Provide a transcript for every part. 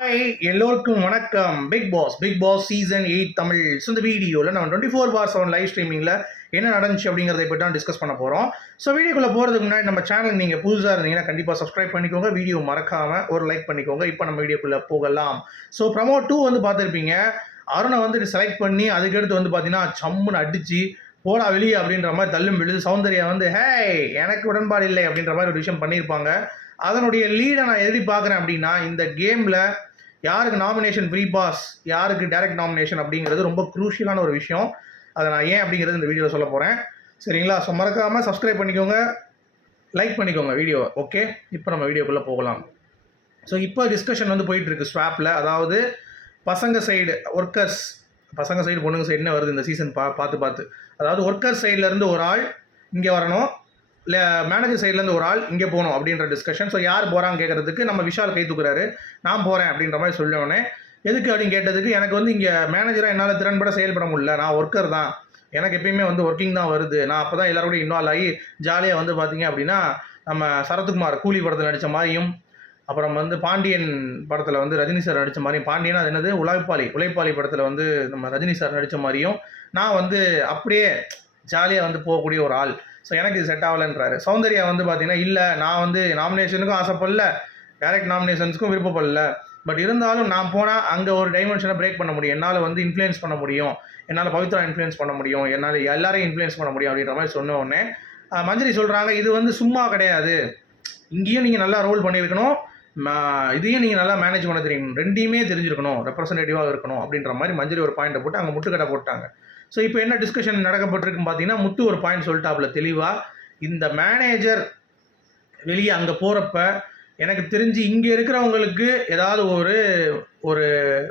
Hi எல்லோருக்கும் வணக்கம். Bigg Boss Bigg Boss season eight Tamil so இந்த வீடியோவில் நம்ம twenty four bar seven live ஸ்ட்ரீமிங்கில் என்ன நடந்துச்சு அப்படிங்கிறத பற்றி தான் டிஸ்கஸ் பண்ண போகிறோம் ஸோ வீடியோக்குள்ளே போகிறதுக்கு முன்னாடி நம்ம சேனல் நீங்கள் புதுசாக இருந்தீங்கன்னா கண்டிப்பாக சப்ஸ்கிரைப் பண்ணிக்கோங்க. வீடியோ மறக்காமல் ஒரு லைக் பண்ணிக்கோங்க. இப்போ நம்ம வீடியோக்குள்ளே போகலாம். ஸோ ப்ரமோ டூ வந்து பார்த்துருப்பீங்க. அருணை வந்து செலக்ட் பண்ணி அதுக்கடுத்து வந்து பார்த்தீங்கன்னா சம்முன்னு அடித்து போடா வெளியே அப்படின்ற மாதிரி தள்ளும் விழுது சௌந்தர்யா வந்து ஹே எனக்கு உடன்பாடு இல்லை அப்படின்ற மாதிரி ஒரு விஷயம் பண்ணியிருப்பாங்க. அதனுடைய லீடை நான் எதிரி பார்க்குறேன் அப்படின்னா இந்த கேமில் யாருக்கு நாமினேஷன் ஃப்ரீ பாஸ் யாருக்கு டைரக்ட் நாமினேஷன் அப்படிங்கிறது ரொம்ப குரூஷியலான ஒரு விஷயம். அதை நான் ஏன் அப்படிங்கிறது இந்த வீடியோவில் சொல்ல போகிறேன் சரிங்களா? ஸோ மறக்காமல் சப்ஸ்கிரைப் பண்ணிக்கோங்க. லைக் பண்ணிக்கோங்க வீடியோ ஓகே இப்போ நம்ம வீடியோக்குள்ளே போகலாம். ஸோ இப்போ டிஸ்கஷன் வந்து போயிட்டுருக்கு ஸ்வாப்பில் அதாவது பசங்க சைடு ஒர்க்கர்ஸ் பசங்க சைடு பொண்ணுங்க சைடு என்ன வருது இந்த சீசன் பா பார்த்து பார்த்து. அதாவது ஒர்க்கர் சைட்லேருந்து ஒரு ஆள் இங்கே வரணும். மேனேஜர் சைட்லேருந்து ஒரு ஆள் இங்கே போகணும் அப்படின்ற டிஸ்கஷன் ஸோ யார் போகிறாங்க கேட்குறதுக்கு நம்ம விஷால் கை தூக்குறாரு. நான் போகிறேன் அப்படின்ற மாதிரி சொல்லவுடனே எதுக்கு அப்படின்னு கேட்டதுக்கு எனக்கு வந்து இங்கே மேனேஜராக என்னால் திறன்பட செயல்பட முடியல. நான் ஒர்க்கர் தான். எனக்கு எப்பயுமே வந்து ஒர்க்கிங் தான் வருது. நான் அப்போ தான் எல்லாரோடையும் இன்வால்வ் ஆகி ஜாலியாக வந்து பார்த்தீங்க அப்படின்னா நம்ம சரத்குமார் கூலி படத்தில் நடித்த மாதிரியும் அப்புறம் வந்து பாண்டியன் படத்தில் வந்து ரஜினி சார் நடித்த மாதிரியும் பாண்டியன் அது என்னது? உழைப்பாளி உழைப்பாளி படத்தில் வந்து நம்ம ரஜினி சார் நடித்த மாதிரியும் நான் வந்து அப்படியே ஜாலியாக வந்து போகக்கூடிய ஒரு ஆள். ஸோ எனக்கு இது செட் ஆகலைன்றாரு. சௌந்தர்யா வந்து பார்த்தீங்கன்னா இல்லை நான் வந்து நாமினேஷனுக்கும் ஆசைப்படல. டைரக்ட் நாமினேஷன்ஸ்க்கும் விருப்பப்படல. பட் இருந்தாலும் நான் போனால் அங்கே ஒரு டைமென்ஷனை பிரேக் பண்ண முடியும். என்னால் வந்து இன்ஃப்ளூயன்ஸ் பண்ண முடியும். என்னால் பவித்ரா இன்ஃப்ளூயன்ஸ் பண்ண முடியும். என்னால் எல்லாரையும் இன்ஃப்ளூயன்ஸ் பண்ண முடியும். அப்படின்ற மாதிரி சொன்ன உடனே மஞ்சரி சொல்கிறாங்க இது வந்து சும்மா கிடையாது. இங்கேயும் நீங்கள் நல்லா ரோல் பண்ணியிருக்கணும். இதையும் நீங்கள் நல்லா மேனேஜ் பண்ண தெரியும். ரெண்டையுமே தெரிஞ்சிருக்கணும். ரெப்ரசன்டேட்டிவாக இருக்கணும். அப்படின்ற மாதிரி மஞ்சரி ஒரு பாயிண்ட்டை போட்டு அங்கே முட்டுக்கடை போட்டாங்க. ஸோ இப்போ என்ன டிஸ்கஷன் நடக்கப்பட்டிருக்குன்னு பார்த்தீங்கன்னா முத்து ஒரு பாயிண்ட் சொல்லிட்டாப்புல தெளிவாக இந்த மேனேஜர் வெளியே அங்கே போகிறப்ப எனக்கு தெரிஞ்சு இங்கே இருக்கிறவங்களுக்கு ஏதாவது ஒரு ஒரு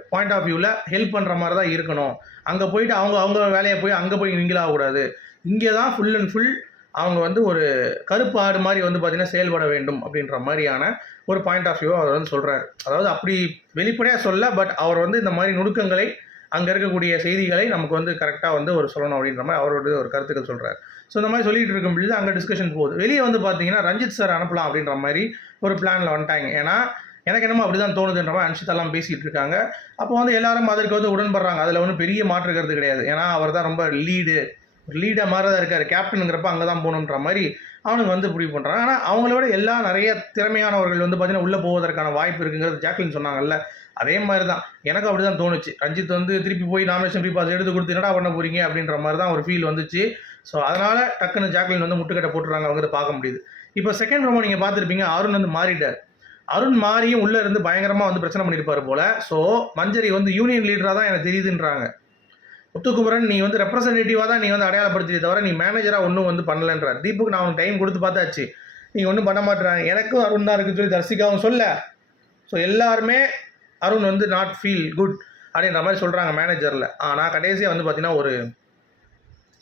பாயிண்ட் ஆஃப் வியூவில் ஹெல்ப் பண்ணுற மாதிரி தான் இருக்கணும். அங்கே போயிட்டு அவங்க அவங்க வேலையை போய் அங்கே போய் நீங்களாகக்கூடாது இங்கே தான் ஃபுல் அண்ட் ஃபுல் அவங்க வந்து ஒரு கருப்பு ஆடு மாதிரி வந்து பார்த்திங்கன்னா செயல்பட வேண்டும் அப்படின்ற மாதிரியான ஒரு பாயிண்ட் ஆஃப் வியூ அவர் வந்து சொல்கிறார் அதாவது அப்படி வெளிப்படையாக சொல்ல பட் அவர் வந்து இந்த மாதிரி நுணுக்கங்களை அங்கே இருக்கக்கூடிய செய்திகளை நமக்கு வந்து கரெக்டாக வந்து ஒரு சொல்லணும் அப்படின்ற மாதிரி அவரோட ஒரு கருத்துக்கள் சொல்கிறார் ஸோ இந்த மாதிரி சொல்லிட்டு இருக்கும் பொழுது அங்கே டிஸ்கஷன் போகுது. வெளியே வந்து பார்த்தீங்கன்னா ரஞ்சித் சார் அனுப்பலாம் அப்படின்ற மாதிரி ஒரு பிளானில் வந்துட்டாங்க. ஏன்னா எனக்கு என்னமோ அப்படி தான் தோணுதுன்ற மாதிரி அனுஷிதாலாம் பேசிகிட்டு இருக்காங்க. அப்போ வந்து எல்லாரும் அதற்கு வந்து உடன்படுறாங்க. அதில் ஒன்றும் பெரிய மாற்று கருத்து கிடையாது. ஏன்னா அவர் தான் ரொம்ப லீடு லீடாக மாதிரி தான் இருக்கார். கேப்டனுங்கிறப்ப அங்கே தான் போகணுன்ற மாதிரி அவனுக்கு வந்து முடிவு பண்ணுறான் ஆனால் அவங்கள விட எல்லா நிறைய திறமையானவர்கள் வந்து பார்த்தீங்கன்னா உள்ளே போவதற்கான வாய்ப்பு இருக்குங்கிறது ஜாக்லின் சொன்னாங்கல்ல. அதே மாதிரி தான் எனக்கும் அப்படி தான் தோணுச்சு. ரஞ்சித் வந்து திருப்பி போய் நாமினேஷன் ஃப்ரீ பாஸ் எடுத்து கொடுத்து என்னடா பண்ண போகிறீங்க அப்படின்ற மாதிரி தான் ஒரு ஃபீல் வந்துச்சு. ஸோ அதனால் டக்குன்னு ஜாக்லின் வந்து முட்டுக்கட்டை போட்டுறாங்க. அவங்க பார்க்க முடியுது. இப்போ செகண்ட் ரோமோ நீங்கள் பார்த்துருப்பீங்க. அருண் வந்து மாறிட்டார். அருண் மாறியும் உள்ளே இருந்து பயங்கரமாக வந்து பிரச்சனை பண்ணியிருப்பார் போல். ஸோ மஞ்சரி வந்து யூனியன் லீடராக தான் எனக்கு தெரியுதுன்றாங்க. முத்துக்குமரன் நீ வந்து ரெப்ரசன்டேட்டிவாக தான் நீ வந்து அடையாளப்படுத்தியே தவிர நீ மேனேஜராக ஒன்றும் வந்து பண்ணலன்றார் தீபுக்கு நான் உனக்கு டைம் கொடுத்து பார்த்தாச்சு. நீங்கள் ஒன்றும் பண்ண மாட்டேறாங்க. எனக்கும் அருண் தான் இருக்குன்னு சொல்லி தர்சிகாவும் சொல்ல. ஸோ எல்லாருமே அருண் வந்து நாட் ஃபீல் குட் அப்படின்ற மாதிரி சொல்கிறாங்க மேனேஜரில் ஆனால் கடைசியாக வந்து பார்த்தீங்கன்னா ஒரு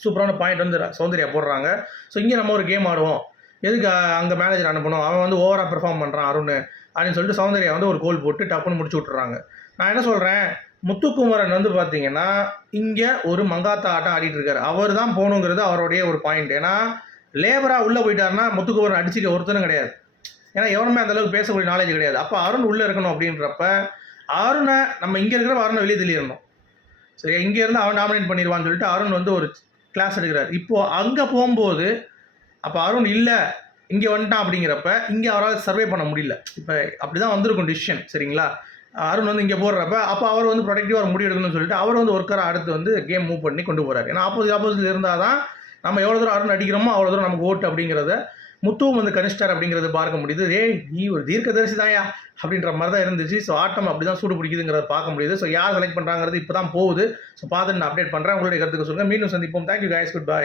சூப்பரான பாயிண்ட் வந்து சௌந்தர்யா போடுறாங்க. ஸோ இங்கே நம்ம ஒரு கேம் ஆடுவோம். எதுக்கு அங்கே மேனேஜர் அனுப்பணும்? அவன் வந்து ஓவராக பெர்ஃபார்ம் பண்ணுறான் அருண் அப்படின்னு சொல்லிட்டு சௌந்தர்யா வந்து ஒரு கோல் போட்டு டப்புன்னு முடிச்சு விட்டுறாங்க. நான் என்ன சொல்கிறேன் முத்துக்குமரன் வந்து பார்த்தீங்கன்னா இங்கே ஒரு மங்காத்தா ஆட்டம் ஆடிட்டு இருக்காரு. அவர் தான் போகணுங்கிறது அவருடைய ஒரு பாயிண்ட் ஏன்னா லேபராக உள்ளே போயிட்டாருன்னா முத்துக்குமரன் அடிச்சுக்க ஒருத்தனும் கிடையாது. ஏன்னா எவனுமே அந்தளவுக்கு பேசக்கூடிய நாலேஜ் கிடையாது. அப்போ அருண் உள்ளே இருக்கணும் அப்படின்றப்ப அருணை நம்ம இங்கே இருக்கிற அருணை வெளியே தெளியிடணும் சரி இங்கேருந்து அவன் டாமினேட் பண்ணிடுவான்னு சொல்லிட்டு அருண் வந்து ஒரு கிளாஸ் எடுக்கிறார். இப்போது அங்கே போகும்போது அப்போ அருண் இல்லை இங்கே வந்துட்டான் அப்படிங்கிறப்ப இங்கே அவரால் சர்வே பண்ண முடியல. இப்போ அப்படி தான் வந்திருக்கும் டிசிஷன் சரிங்களா? அருண் வந்து இங்கே போடுறப்ப அப்போ அவர் வந்து ப்ரொடக்டிவாக முடிவு எடுக்கணும்னு சொல்லிட்டு அவர் வந்து ஒர்க்கரை அடுத்து வந்து கேம் மூவ் பண்ணி கொண்டு போகிறார் ஏன்னா ஆப்போசிட் ஆப்போசிட் இருந்தால் தான் நம்ம எவ்வளோ தூரம் அருண் அடிக்கிறோமோ அவ்வளோ தூரம் நமக்கு ஓட்டு அப்படிங்கிறத முத்துவும் வந்து கனிஷ்டர் அப்படிங்கிறது பார்க்க முடியுது. ஏய் நீ ஒரு தீர்க்கதரிசி தாயா அப்படின்ற மாதிரி தான் இருந்துச்சு. ஸோ ஆட்டம் அப்படி தான் சூடு பிடிக்குதுங்கிறத பார்க்க முடியுது. ஸோ யார் செலக்ட் பண்ணுறாங்கிறது இப்போ தான் போகுது. ஸோ பார்த்துட்டு நான் அப்டேட் பண்ணுறேன் உங்களுடைய கருத்துக்கு சொல்லுங்கள் மீண்டும் சந்திப்போம். தேங்க்யூ கைஸ் குட் பாய்